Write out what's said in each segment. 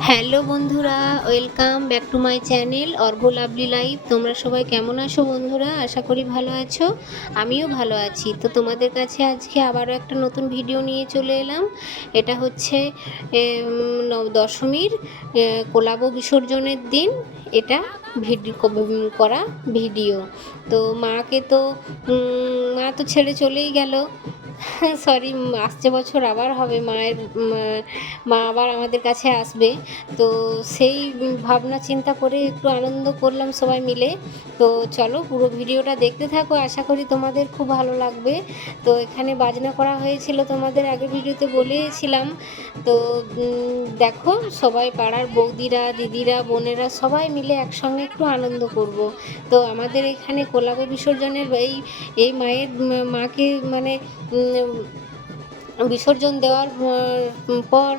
Hello বন্ধুরা, welcome back to my channel Argha lovely life. তোমরা সবাই কেমন আছো বন্ধুরা? আশা করি ভালো আছো। আমিও ভালো আছি। তো তোমাদের কাছে আজকে আবারও একটা নতুন ভিডিও নিয়ে চলে এলাম। এটা হচ্ছে দশমীর কোলাবো বিসর্জনের দিন। এটা ভিডিও করা ভিডিও। তো মাকে তো মা তো ছেড়ে চলেই গেল। সরি আসছে বছর আবার হবে, মায়ের মা আবার আমাদের কাছে আসবে। তো সেই ভাবনা চিন্তা করে একটু আনন্দ করলাম সবাই মিলে। তো চলো পুরো ভিডিওটা দেখতে থাকো, আশা করি তোমাদের খুব ভালো লাগবে। তো এখানে বাজনা করা হয়েছিল তোমাদের, আগের ভিডিওতে বলেছিলাম। তো দেখো সবাই, পাড়ার বৌদিরা, দিদিরা, বোনেরা সবাই মিলে একসঙ্গে একটু আনন্দ করব। তো আমাদের এখানে কোলাগো বিসর্জনের এই এই মায়ের মাকে মানে 那 বিসর্জন দেওয়ার পর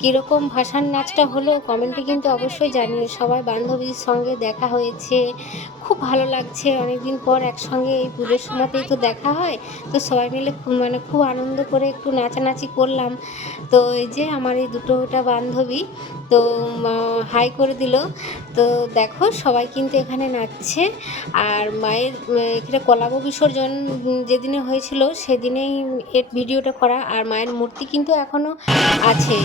কীরকম ভাসান নাচটা হলো কমেন্টে কিন্তু অবশ্যই জানিও। সবাই বান্ধবীর সঙ্গে দেখা হয়েছে, খুব ভালো লাগছে। অনেকদিন পর একসঙ্গে এই পুজোর সময়তেই তো দেখা হয়। তো সবাই মিলে মানে খুব আনন্দ করে একটু নাচানাচি করলাম। তো এই যে আমার এই দুটোটা বান্ধবী, তো হাই করে দিল। তো দেখো সবাই কিন্তু এখানে নাচছে। আর মায়ের এখানে কলাবো বিসর্জন যেদিনে হয়েছিল সেদিনেই এর ভিডিওটা করা। আর মায়ের মূর্তি কিন্তু এখনও আছে।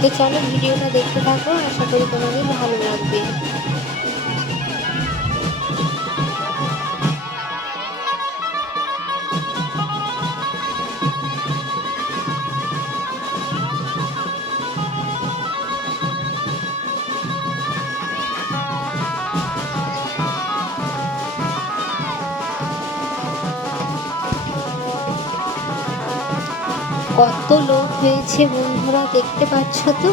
তো চলো ভিডিওটা দেখতে থাকো, আশা করি তোমাদের ভালো লাগবে। কত লোক হয়েছে বন্ধুরা, দেখতে পাচ্ছ তো?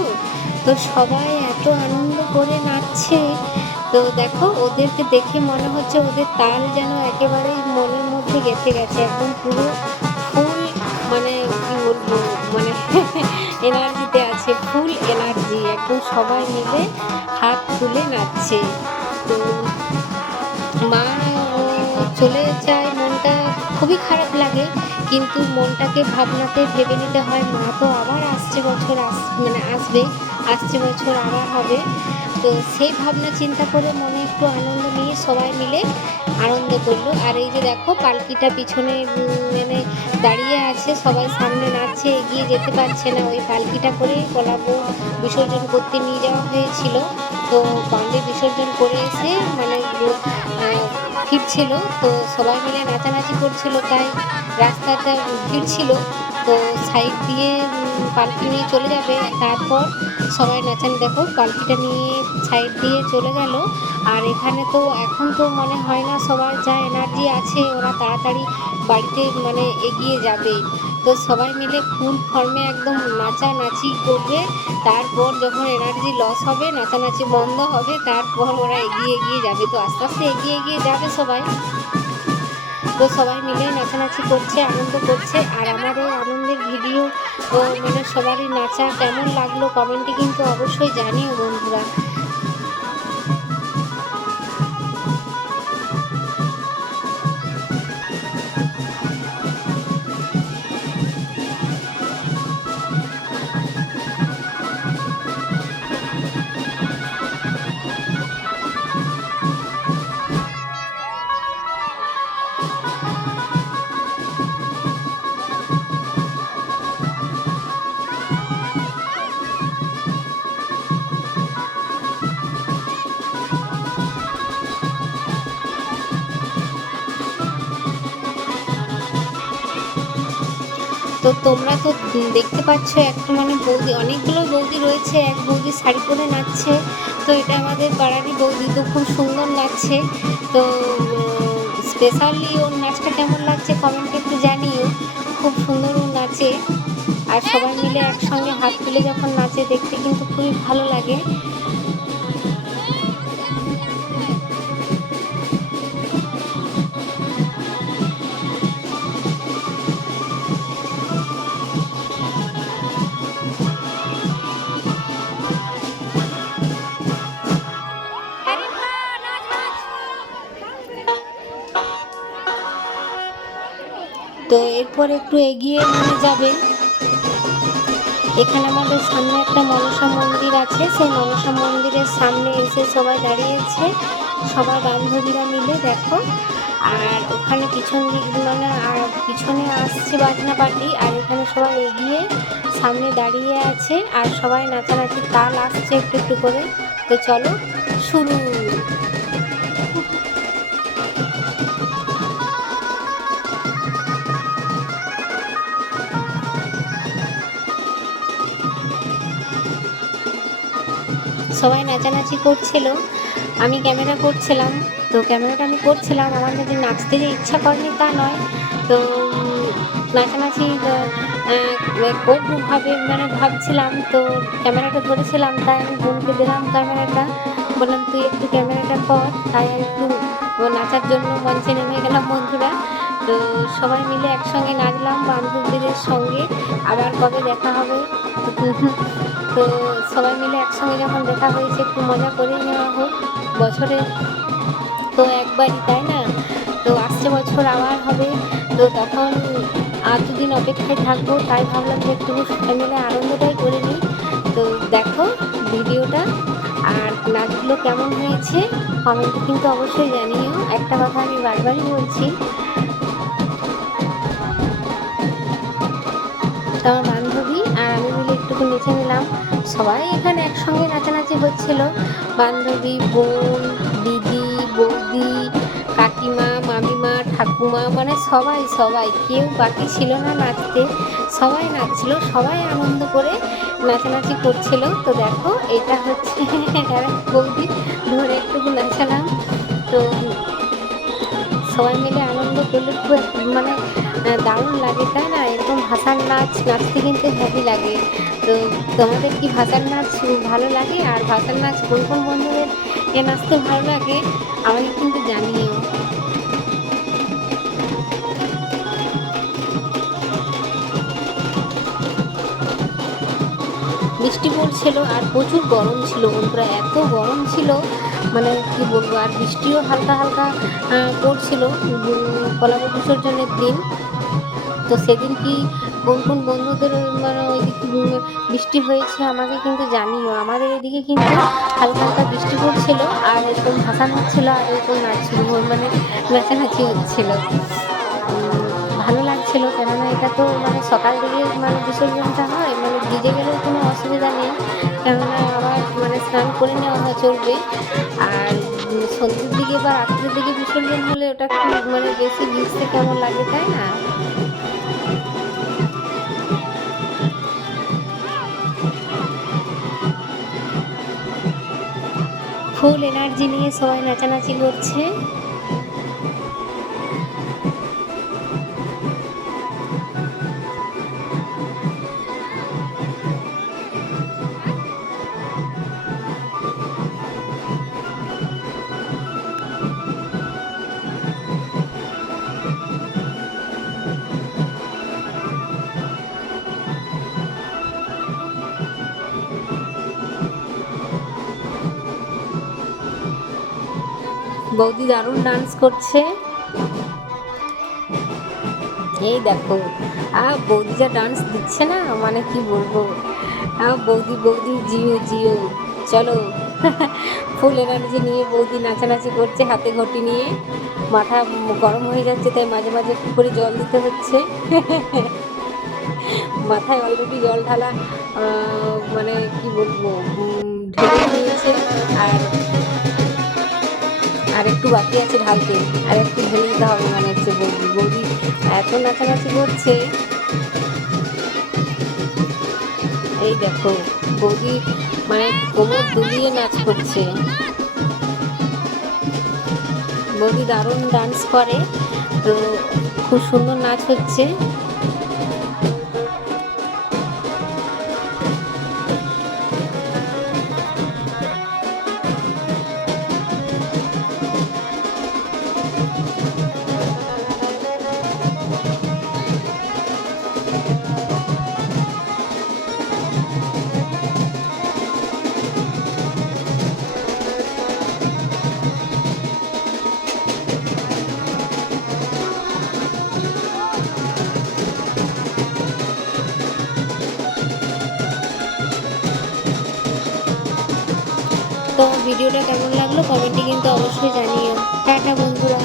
তো সবাই এত আনন্দ করে নাচছে। তো দেখো, ওদেরকে দেখে মনে হচ্ছে ওদের তাল যেন একেবারেই মনের মধ্যে গেঁথে গেছে। একদম পুরো ফুল মানে কী বলব মানে এনার্জিতে আছে ফুল এনার্জি একদম সবাই মিলে হাত তুলে নাচছে। তো মা চলে যায়, মনটা খুবই খারাপ লাগে। কিন্তু মনটাকে ভাবনাতে ভেবে নিতে হয়, মা তো আবার আসছে বছর, আস মানে আসবে, আসছে বছর, আবার হবে। তো সেই ভাবনা চিন্তা করে মনে একটু আনন্দ নিয়ে সবাই মিলে আনন্দ করল। আর এই যে দেখো, পালকিটা পিছনে মানে দাঁড়িয়ে আছে, সবাই সামনে নাচছে, এগিয়ে যেতে পারছে না। ওই পালকিটা করে কলাবো বিসর্জন করতে নিয়ে যাওয়া হয়েছিল। তো বাঁধে বিসর্জন করে এসে মানে ফিরছিল, তো সবাই মিলে নাচানাচি করছিল তাই রাস্তাটা ভিড় ছিল তো সাইড দিয়ে পালকি নিয়ে চলে যাবে। তারপর সবাই নাচান, দেখো পালকিটা নিয়ে সাইড দিয়ে চলে গেল। আর এখানে তো এখন তো মনে হয় না সবার যা এনার্জি আছে, ওরা তাড়াতাড়ি বাড়িতে মানে এগিয়ে যাবে। তো সবাই মিলে ফুল ফর্মে একদম নাচানাচি করবে। তারপর যখন এনার্জি লস হবে, নাচানাচি বন্ধ হবে, তারপর ওরা এগিয়ে এগিয়ে যাবে। তো আস্তে আস্তে এগিয়ে এগিয়ে যাবে সবাই। তো সবাই মিলে নাচানাচি করছে, আনন্দ করছে। আর আমার এই আনন্দের ভিডিও মানে সবারই নাচা কেমন লাগল কমেন্টে কিন্তু অবশ্যই জানিও বন্ধুরা। তো তোমরা তো দেখতে পাচ্ছ একটা মানে বৌদি, অনেকগুলো বৌদি রয়েছে। এক বৌদি শাড়ি পরে নাচছে। তো এটা আমাদের পাড়ারই বৌদি, তো খুব সুন্দর লাগছে তো স্পেশালি ওর নাচটা কেমন লাগছে কমেন্টে একটু জানিও। খুব সুন্দর ও নাচে। আর সবাই মিলে একসঙ্গে হাত তুলে যখন নাচে, দেখতে কিন্তু খুবই ভালো লাগে। তো এরপর একটু এগিয়ে নিয়ে যাবে। এখানে আমাদের সামনে একটা মনসা মন্দির আছে। সেই মনসা মন্দিরের সামনে এসে সবাই দাঁড়িয়েছে। সবার বান্ধবীরা মিলে, দেখো। আর ওখানে পিছন দিক মানে আর পিছনে আসছে বাজনা পার্টি আর এখানে সবাই এগিয়ে সামনে দাঁড়িয়ে আছে। আর সবাই নাচানাচি তাল আসছে একটু একটু করে। তো চলো, শুরু। সবাই নাচানাচি করছিল আমি ক্যামেরা করছিলাম। তো ক্যামেরাটা আমি করছিলাম আমার যদি নাচতে যে ইচ্ছা করেনি তা নয়। তো নাচানাচি আহ, করব ভাবে মানে ভাবছিলাম তো ক্যামেরাটা ধরেছিলাম তাই আমি বোনকে দিলাম ক্যামেরাটা। বললাম তুই একটু ক্যামেরাটা কর। তাই একটু নাচার জন্য মঞ্চে নেমে গেলাম বন্ধুরা। তো সবাই মিলে একসঙ্গে নাচলাম বান্ধবীদের সঙ্গে। আবার কবে দেখা হবে? তো সবাই মিলে একসঙ্গে যখন দেখা হয়েছে একটু মজা করে নেওয়া হোক বছরে। তো একবারই, তাই না? তো আসছে বছর, আবার হবে। তো তখন আর দুদিন অপেক্ষায় থাকব, তাই ভাবলাম যে একটু সবাই মিলে আনন্দটাই করে নিই। তো দেখো ভিডিওটা আর নাচগুলো কেমন হয়েছে, কমেন্টে কিন্তু অবশ্যই জানিও। একটা কথা আমি বারবারই বলছি, আমার একটুকু নেচে নিলাম। সবাই এখানে একসঙ্গে নাচানাচি হচ্ছিল। বান্ধবী, বোন, দিদি, বৌদি, কাকিমা, মামিমা, ঠাকুমা মানে সবাই সবাই। কেউ বাকি ছিল না নাচতে। সবাই নাচছিল, সবাই আনন্দ করে নাচানাচি করছিল। তো দেখো, এটা হচ্ছে বৌদি। ধরে একটুকু নাচালাম। তো সবাই মিলে আনন্দ করলে। খুব মানে দারুণ লাগে, তাই না? এরকম ভাষার নাচ, নাচতে কিন্তু হ্যাপি লাগে। তো তোমাদের কি ভাষার নাচ ভালো লাগে? আর ভাষার নাচ কোন কোন বন্ধুদের এ নাচতে ভালো লাগে, আমাকে কিন্তু জানিও। বৃষ্টি পড়ছিল আর প্রচুর গরম ছিল, বন্ধুরা, এত গরম ছিল মানে কি বলব, আর বৃষ্টিও হালকা হালকা পড়ছিল কলাবর বিসর্জনের দিন। তো সেদিন কি কোন কোন বন্ধুদের মানে ওই দিক বৃষ্টি হয়েছে আমাকে কিন্তু জানিও। আমাদের এদিকে কিন্তু হালকা হালকা বৃষ্টি পড়ছিল আর এরকম ভাসান হচ্ছিল আর এরকম নাচছিল মানে নাচানাচি হচ্ছিল। ভালো লাগছিল কেননা এটা তো মানে সকাল দিকে মানে বিসর্জনটা হয় মানে ভিজে গেলেও কোনো অসুবিধা নেই। কেননা আবার মানে স্নান করে নেওয়া হয় চলবে। আর সন্ধ্যের দিকে বা রাত্রের দিকে বিসর্জন হলে ওটা একটু মানে বেশি ভিজতে কেমন লাগে তাই না? ফুল এনার্জি নিয়ে সবাই নাচানাচি করছে। বৌদি দারুণ ডান্স করছে। এই দেখো আ বৌদি যা ডান্স দিচ্ছে না মানে কি বলব? আ বৌদি বৌদি, জিও জিও। চলো, ফুল এনার্জি নিয়ে বৌদি নাচানাচি করছে হাতে ঘটি নিয়ে। মাথা গরম হয়ে যাচ্ছে, তাই মাঝে মাঝে একটু করে জল দিতে হচ্ছে। মাথায় অলরেডি জল ঢালা মানে কি বলব ঢেলে নিয়েছে। আর আর একটু বাকি আছে ঢালতে। আর একটু ঢেলে দিতে হবে মানে হচ্ছে বৌদি। বৌদি এত নাচানাচি করছে। এই দেখো, বৌদি মানে কোমর দুলিয়ে নাচ করছে। বৌদি দারুণ ডান্স করে। তো খুব সুন্দর নাচ হচ্ছে। ভিডিওটা কেমন লাগল কমেন্টে কিন্তু অবশ্যই জানিও। টাটা বন্ধুরা।